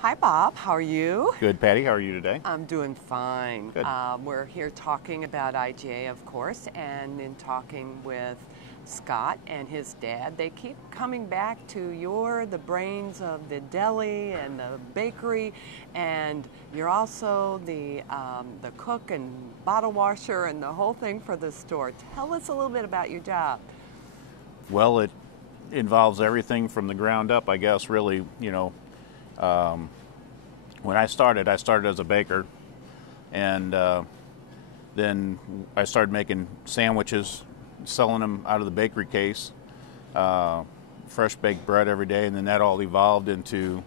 Hi, Bob. How are you? Good, Patty. How are you today? I'm doing fine. Good. We're here talking about IGA, of course, and in talking with Scott and his dad. They keep coming back to you're the brains of the deli and the bakery, and you're also the cook and bottle washer and the whole thing for the store. Tell us a little bit about your job. Well, it involves everything from the ground up, I guess, really, when I started as a baker, and then I started making sandwiches, selling them out of the bakery case, fresh baked bread every day, and then that all evolved into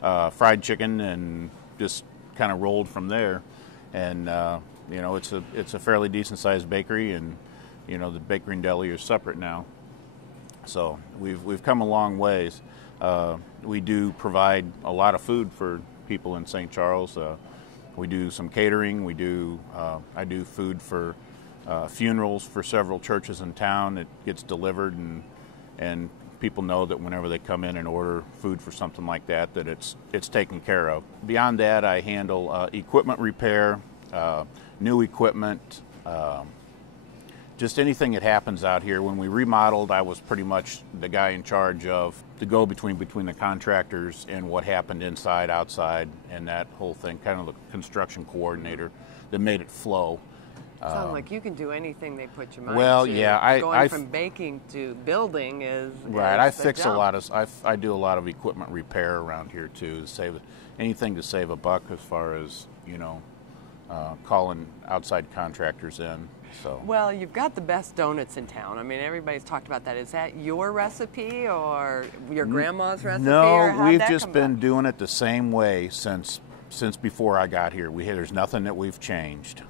fried chicken and just kind of rolled from there. And it's a fairly decent sized bakery, and the bakery and deli are separate now. So we've come a long ways. We do provide a lot of food for people in St. Charles. We do some catering. I do food for funerals for several churches in town. It gets delivered, and people know that whenever they come in and order food for something like that, it's taken care of. Beyond that, I handle equipment repair, new equipment. Just anything that happens out here. When we remodeled, I was pretty much the guy in charge of the go-between between the contractors and what happened inside, outside, and that whole thing, kind of the construction coordinator that made it flow. Sounds like you can do anything they put your mind well, to. yeah, Going from baking to building is right. Is I the fix jump. a lot of. I do a lot of equipment repair around here too. To save anything to save a buck, as far as calling outside contractors in. So. Well, you've got the best donuts in town. I mean, everybody's talked about that. Is that your recipe or your grandma's recipe? Or No, how'd we've that just come been about? doing it the same way since before I got here. There's nothing that we've changed,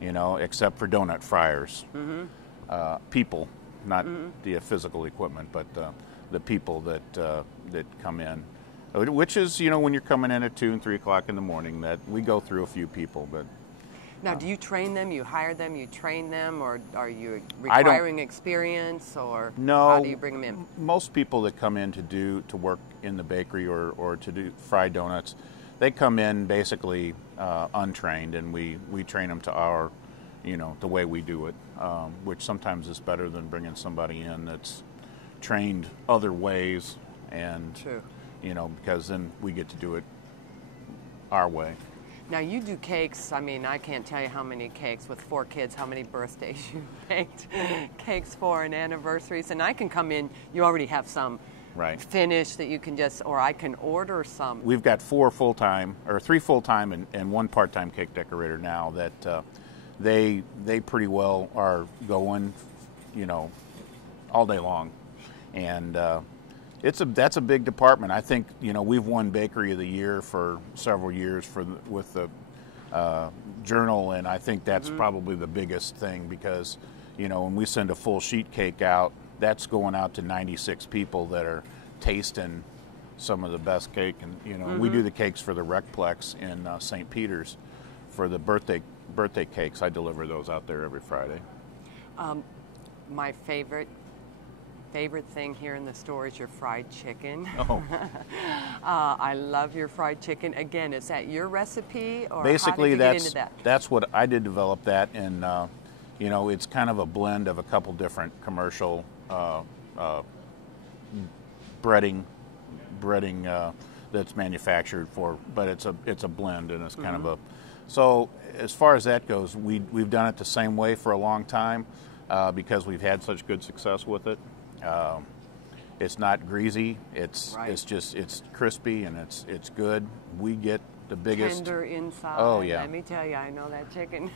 except for donut fryers. Mm-hmm. People, not the physical equipment, but the people that come in. Which is, when you're coming in at 2 and 3 o'clock in the morning, that we go through a few people, but. Now, do you train them? You hire them? You train them? Or are you requiring experience? Or no, how do you bring them in? Most people that come in to work in the bakery or to do fried donuts, they come in basically untrained, and we train them to our, the way we do it, which sometimes is better than bringing somebody in that's trained other ways, and True. Because then we get to do it our way. Now, you do cakes. I mean, I can't tell you how many cakes with 4 kids, how many birthdays you baked cakes for and anniversaries. And I can come in, you already have some finished that you can or I can order some. We've got 3 full-time and 1 part-time cake decorator now that they pretty well are going, all day long. And that's a big department. I think we've won Bakery of the Year for several years with the Journal, and I think that's probably the biggest thing, because when we send a full sheet cake out, that's going out to 96 people that are tasting some of the best cake. And we do the cakes for the Recplex in St. Peter's for the birthday cakes. I deliver those out there every Friday. My favorite thing here in the store is your fried chicken. Oh. I love your fried chicken. Again, is that your recipe, or basically how did you get into that? That's what I did develop that, and it's kind of a blend of a couple different commercial breading that's manufactured for, but it's a blend, and it's kind of a. So as far as that goes, we've done it the same way for a long time because we've had such good success with it. It's not greasy. It's crispy, and it's good. We get the biggest tender inside. Oh yeah. Let me tell you, I know that chicken.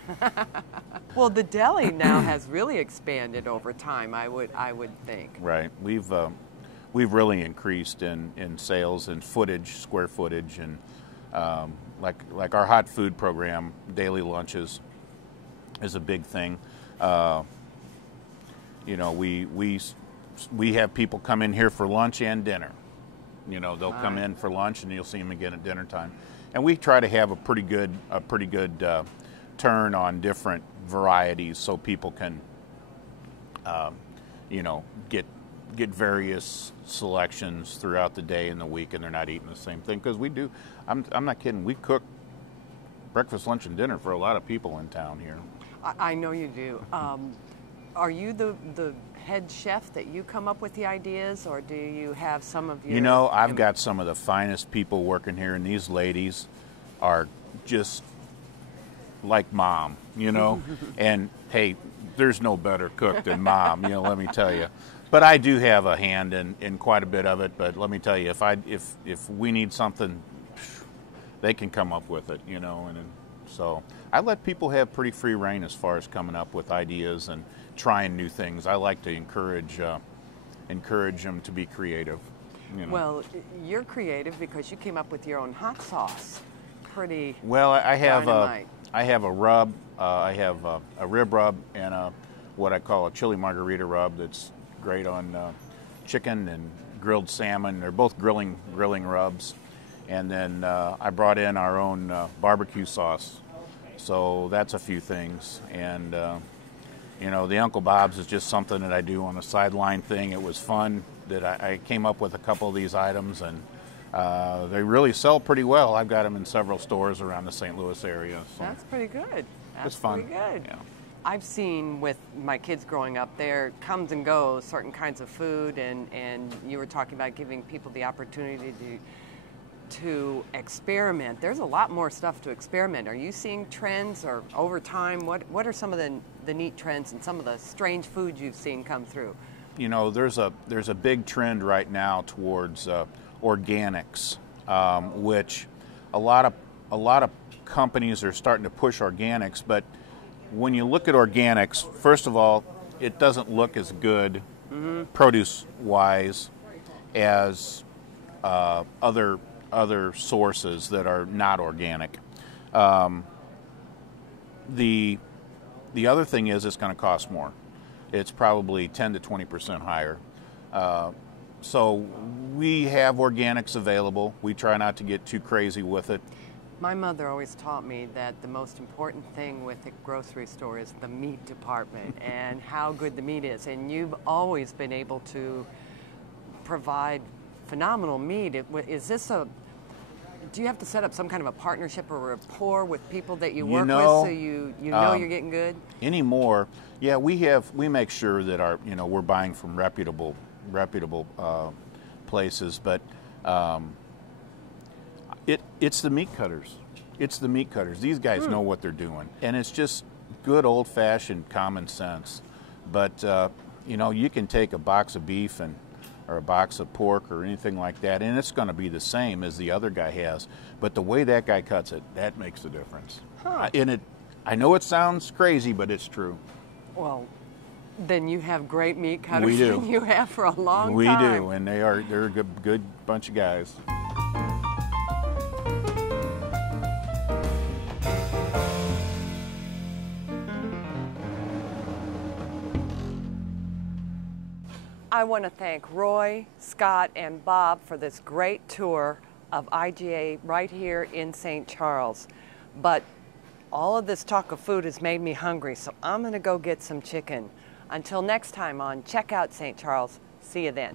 Well, the deli now has really expanded over time. I would think. Right. We've really increased in sales and square footage, and like our hot food program, daily lunches, is a big thing. We have people come in here for lunch and dinner. They'll come in for lunch, and you'll see them again at dinner time. And we try to have a pretty good turn on different varieties, so people can, get get various selections throughout the day and the week, and they're not eating the same thing. Because we do, I'm not kidding, we cook breakfast, lunch, and dinner for a lot of people in town here. I know you do. Are you the head chef that you come up with the ideas, or do you have some of your... You know, I've got some of the finest people working here, and these ladies are just like Mom, you know? And, hey, there's no better cook than Mom, you know, let me tell you. But I do have a hand in quite a bit of it, but let me tell you, if we need something, they can come up with it, you know, and so I let people have pretty free reign as far as coming up with ideas and trying new things. I like to encourage them to be creative. You know. Well, you're creative because you came up with your own hot sauce. Pretty well. I have dynamite. I have a rub. I have a rib rub and what I call a chili margarita rub. That's great on chicken and grilled salmon. They're both grilling rubs. And then I brought in our own barbecue sauce. So that's a few things. And, you know, the Uncle Bob's is just something that I do on a sideline thing. It was fun that I came up with a couple of these items, and they really sell pretty well. I've got them in several stores around the St. Louis area. So that's pretty good. It's fun. Pretty good. Yeah. I've seen with my kids growing up, there comes and goes certain kinds of food, and you were talking about giving people the opportunity to experiment. There's a lot more stuff to experiment. Are you seeing trends, or over time, what are some of the neat trends and some of the strange foods you've seen come through? You know, there's a big trend right now towards organics, which a lot of companies are starting to push organics. But when you look at organics, first of all, it doesn't look as good produce-wise as other sources that are not organic. The other thing is it's going to cost more. It's probably 10 to 20% higher. So we have organics available. We try not to get too crazy with it. My mother always taught me that the most important thing with a grocery store is the meat department and how good the meat is. And you've always been able to provide phenomenal meat. Do you have to set up some kind of a partnership or rapport with people that you work with, so you know you're getting good? Anymore, yeah, we make sure that we're buying from reputable places, but it's the meat cutters. It's the meat cutters. These guys know what they're doing, and it's just good old-fashioned common sense. But you can take a box of beef or a box of pork or anything like that, and it's going to be the same as the other guy has. But the way that guy cuts it, that makes a difference. I know it sounds crazy, but it's true. Well, then you have great meat cutters. We do. And you have for a long time. We do, and they're a good bunch of guys. I want to thank Roy, Scott, and Bob for this great tour of IGA right here in St. Charles. But all of this talk of food has made me hungry, so I'm going to go get some chicken. Until next time on Check Out St. Charles, see you then.